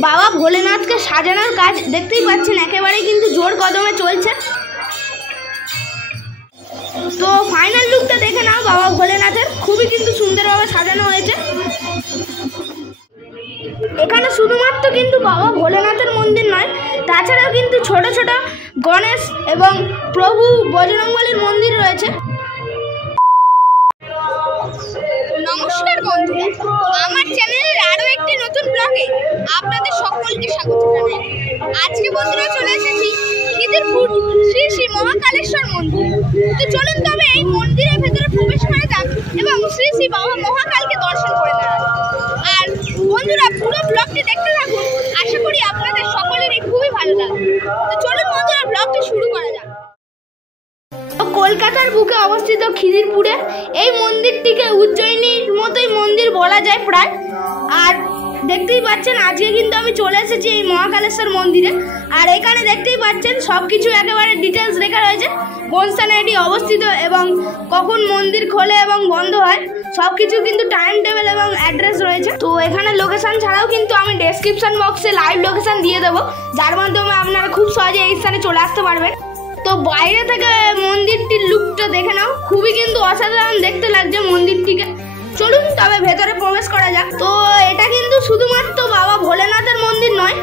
বাবা ভোলেনাথকে সাজানোর কাজ দেখতেই পাচ্ছেন একেবারেই কিন্তু জোর কদমে চলছে। তো ফাইনাল লুকটা দেখে নাও বাবা ভোলেনাথের, খুবই কিন্তু সুন্দরভাবে সাজানো হয়েছে। এখানে শুধুমাত্র কিন্তু বাবা ভোলেনাথের মন্দির নয়, তাছাড়াও কিন্তু ছোট ছোট গণেশ এবং প্রভু বজরংবলীর মন্দির রয়েছে। নমস্কার বন্ধুরা, আমার চ্যানেলের আরও একটি নতুন ব্লগে আপনাদের সকলকে স্বাগত জানাই। আজকে বন্ধুরা চলে এসেছি খিদিরপুর শ্রী শ্রী মহাকালেশ্বর মন্দির। তো চলুন তবে এই মন্দিরের ভেতরে প্রবেশ করা যাক এবং শ্রী শ্রী বাবা মহাকালকে দর্শন করে নেওয়া যাক। আর বন্ধুরা পুরো ব্লগটি দেখতে থাকুন, আশা করি আপনাদের সকলেরই খুবই ভালো লাগবে। তো চলুন বন্ধুরা ব্লগটি শুরু করা যাক। কলকাতার বুকে অবস্থিত খিদিরপুরে এই মন্দিরটিকে উজ্জয়িনীর মতোই মন্দির বলা যায় প্রায়। আর দেখতেই পাচ্ছেন আজকে কিন্তু আমি চলে এসেছি এই মহাকালেশ্বর মন্দিরে। আর এখানে দেখতেই পাচ্ছেন সব কিছু একেবারে ডিটেলস লেখা রয়েছে, কোন স্থানে এটি অবস্থিত এবং কখন মন্দির খোলে এবং বন্ধ হয়, সব কিছু কিন্তু টাইম টেবিল এবং অ্যাড্রেস রয়েছে। তো এখানে লোকেশন ছাড়াও কিন্তু আমি ডেসক্রিপশন বক্সে লাইভ লোকেশন দিয়ে দেবো, যার মাধ্যমে আপনারা খুব সহজে এই স্থানে চলে আসতে পারবেন। তো বাইরে থেকে মন্দিরটির লুকটা দেখে নাও, খুবই কিন্তু অসাধারণ দেখতে লাগছে মন্দিরটিকে। চলুন তবে ভেতরে প্রবেশ করা যাক। তো এটা কিন্তু শুধুমাত্র বাবা ভোলেনাথের মন্দির নয়,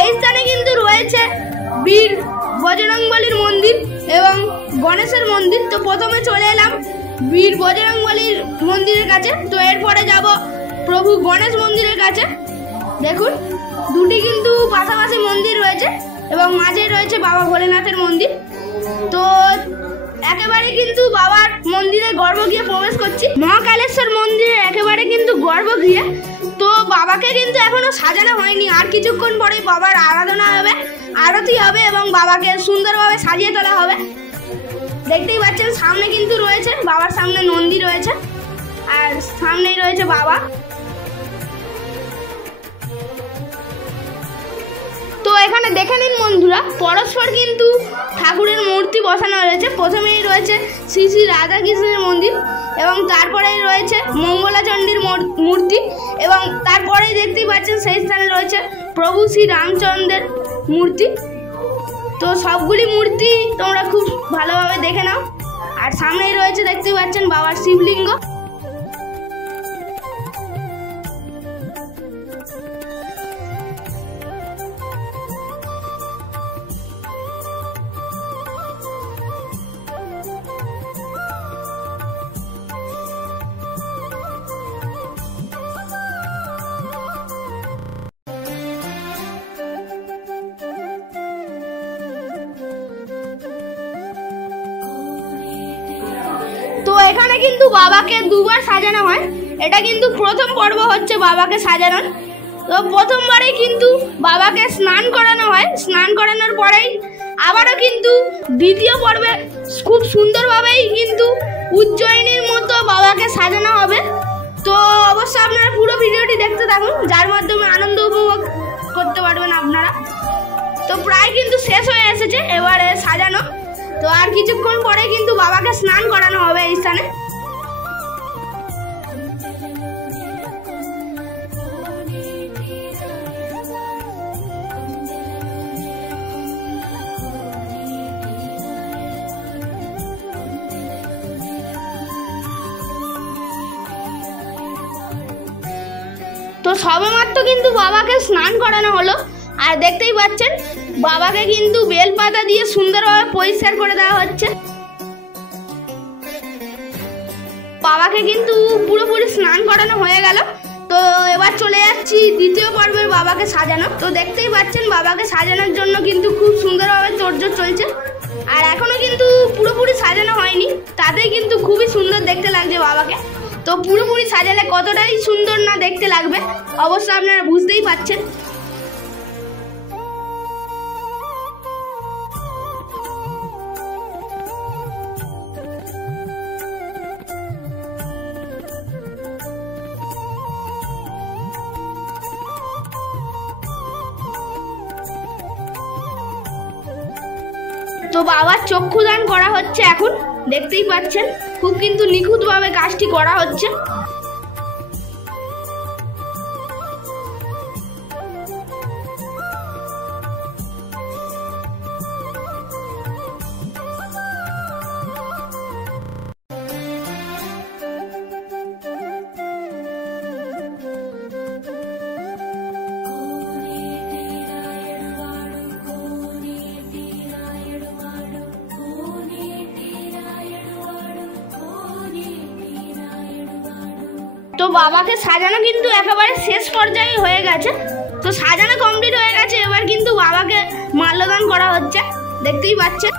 এই স্থানে কিন্তু রয়েছে বীর বজরংবলীর মন্দির এবং গণেশের মন্দির। তো প্রথমে চলে এলাম বীর বজরংবলীর মন্দিরের কাছে, তো এরপরে যাব প্রভু গণেশ মন্দিরের কাছে। দেখুন দুটি কিন্তু পাশাপাশি মন্দির রয়েছে এবং মাঝে রয়েছে বাবা ভোলেনাথের মন্দির। তো একেবারে কিন্তু বাবার মন্দিরে গর্ভগৃহে প্রবেশ করছি। মহাকালেশ্বর মন্দিরে একেবারে কিন্তু গর্ভগৃহে। তো বাবাকে কিন্তু এখনো সাজানো হয়নি, আর কিছুক্ষণ পরেই বাবার আরাধনা হবে, আরতি হবে এবং বাবাকে সুন্দরভাবে সাজিয়ে তোলা হবে। দেখতেই পাচ্ছেন সামনে কিন্তু রয়েছে বাবার সামনে নন্দী রয়েছে আর সামনেই রয়েছে বাবা। তো এখানে দেখে নিন বন্ধুরা, পরস্পর কিন্তু ঠাকুরের মূর্তি বসানো রয়েছে। প্রথমেই রয়েছে শ্রী শ্রী রাধাকৃষ্ণের মন্দির এবং তারপরেই রয়েছে মঙ্গলাচণ্ডীর মূর্তি এবং তারপরেই দেখতেই পাচ্ছেন সেই স্থানে রয়েছে প্রভু শ্রী রামচন্দ্রের মূর্তি। তো সবগুলি মূর্তি তোমরা খুব ভালোভাবে দেখে নাও। আর সামনেই রয়েছে দেখতেই পাচ্ছেন বাবার শিবলিঙ্গ। তো এখানে কিন্তু বাবাকে দুবার সাজানো হয়, এটা কিন্তু প্রথম পর্ব হচ্ছে বাবাকে সাজানোর। তো প্রথমবারেই কিন্তু বাবাকে স্নান করানো হয়, স্নান করানোর পরেই আবারও কিন্তু দ্বিতীয় পর্বে খুব সুন্দরভাবেই কিন্তু উজ্জয়িনীর মতো বাবাকে সাজানো হবে। তো অবশ্যই আপনারা পুরো ভিডিওটি দেখতে থাকুন, যার মাধ্যমে আনন্দ উপভোগ করতে পারবেন আপনারা। তো প্রায় কিন্তু শেষ হয়ে এসেছে এবারে সাজানো। তো আর কিছুক্ষণ পরে কিন্তু বাবাকে স্নান করানো হবে এই স্থানে। তো সবেমাত্র কিন্তু বাবাকে স্নান করানো হলো। আর দেখতেই পাচ্ছেন বাবাকে কিন্তু বেলপাতা দিয়ে সুন্দরভাবে পরিষ্কার করে দেওয়া হচ্ছে। বাবাকে কিন্তু পুরোপুরি স্নান করানো হয়ে গেল। তো এবার চলে যাচ্ছি দ্বিতীয় পর্বের বাবাকে সাজানো। তো দেখতেই পাচ্ছেন বাবাকে সাজানোর জন্য কিন্তু খুব সুন্দরভাবে তোড়জোড় চলছে। আর এখনো কিন্তু পুরোপুরি সাজানো হয়নি, তাতেই কিন্তু খুবই সুন্দর দেখতে লাগছে বাবাকে। তো পুরোপুরি সাজালে কতটাই সুন্দর না দেখতে লাগবে অবশ্যই আপনারা বুঝতেই পারছেন। তো বাবার চক্ষুদান করা হচ্ছে এখন, দেখতেই পাচ্ছেন খুব কিন্তু নিখুঁতভাবে কাজটি করা হচ্ছে। তো বাবাকে সাজানো কিন্তু একেবারে শেষ পর্যায়ে হয়ে গেছে। তো সাজানো কমপ্লিট হয়ে গেছে, এবার কিন্তু বাবাকে মাল্যদান করা হচ্ছে, দেখতেই পাচ্ছেন।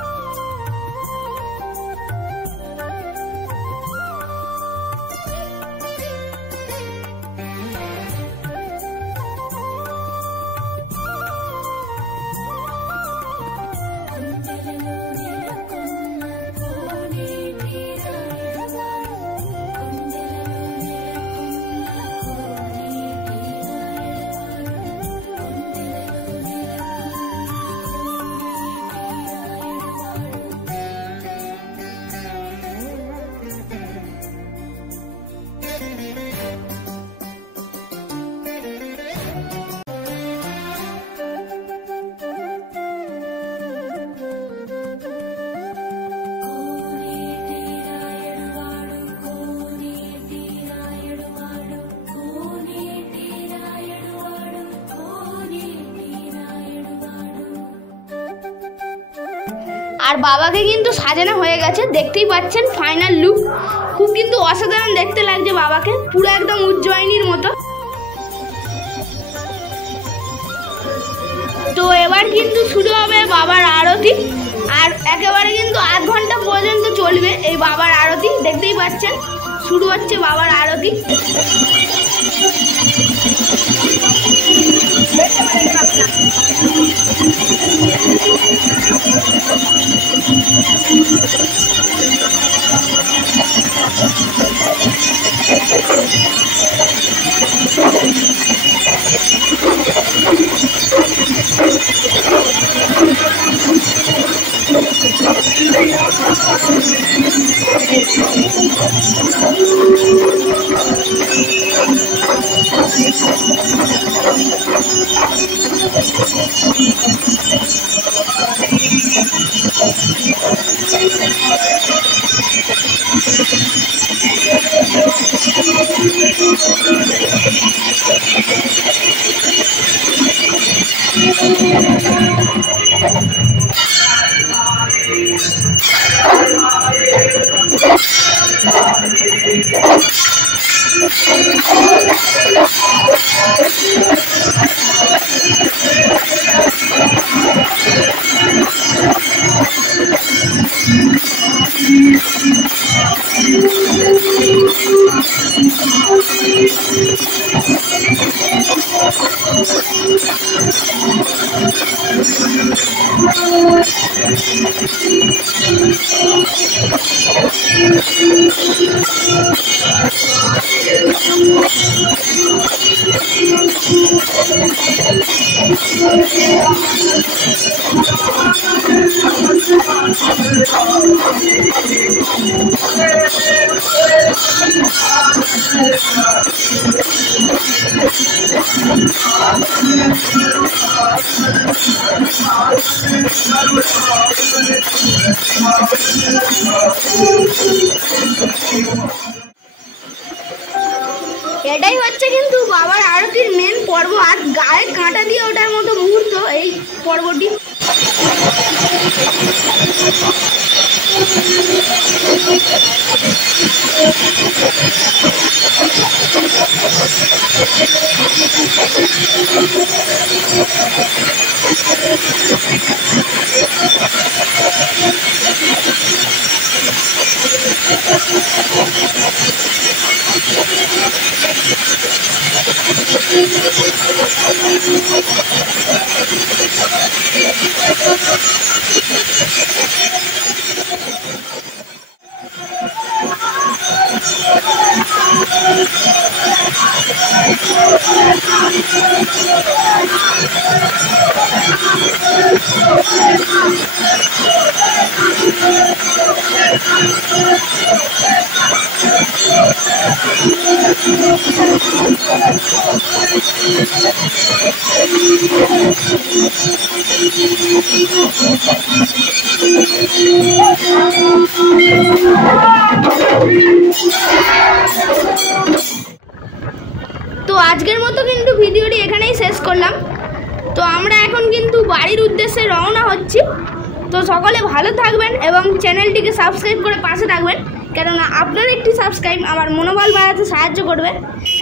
আর বাবাকে কিন্তু সাজানো হয়ে গেছে, দেখতেই পাচ্ছেন ফাইনাল লুক। খুব কিন্তু অসাধারণ দেখতে লাগছে বাবাকে, পুরো একদম উজ্জয়িনীর মতো। তো এবার কিন্তু শুরু হবে বাবার আরতি, আর একেবারে কিন্তু 8 ঘন্টা পর্যন্ত চলবে এই বাবার আরতি, দেখতেই পাচ্ছেন। শুরু হচ্ছে বাবার আরতি। এটাই হচ্ছে কিন্তু বাবার আরতির মেন পর্ব, আর গায়ে কাঁটা দিয়ে ওঠার মতো মুহূর্ত এই পর্বটি। তো আজকের মতো কিন্তু ভিডিওটি এখানেই শেষ করলাম। তো আমরা এখন কিন্তু বাড়ির উদ্দেশ্যে রওনা হচ্ছি। তো সকলে ভালো থাকবেন এবং চ্যানেলটিকে সাবস্ক্রাইব করে পাশে থাকবেন, কেননা আপনার একটি সাবস্ক্রাইব আমার মনোবল বাড়াতে সাহায্য করবে।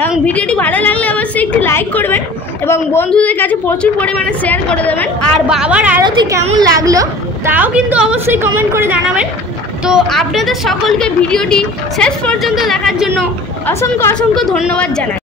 এবং ভিডিওটি ভালো লাগলে অবশ্যই একটি লাইক করবেন এবং বন্ধুদের কাছে প্রচুর পরিমাণে শেয়ার করে দেবেন। আর বাবার আরতি কেমন লাগলো তাও কিন্তু অবশ্যই কমেন্ট করে জানাবেন। তো আপনাদের সকলকে ভিডিওটি শেষ পর্যন্ত দেখার জন্য অসংখ্য ধন্যবাদ জানাই।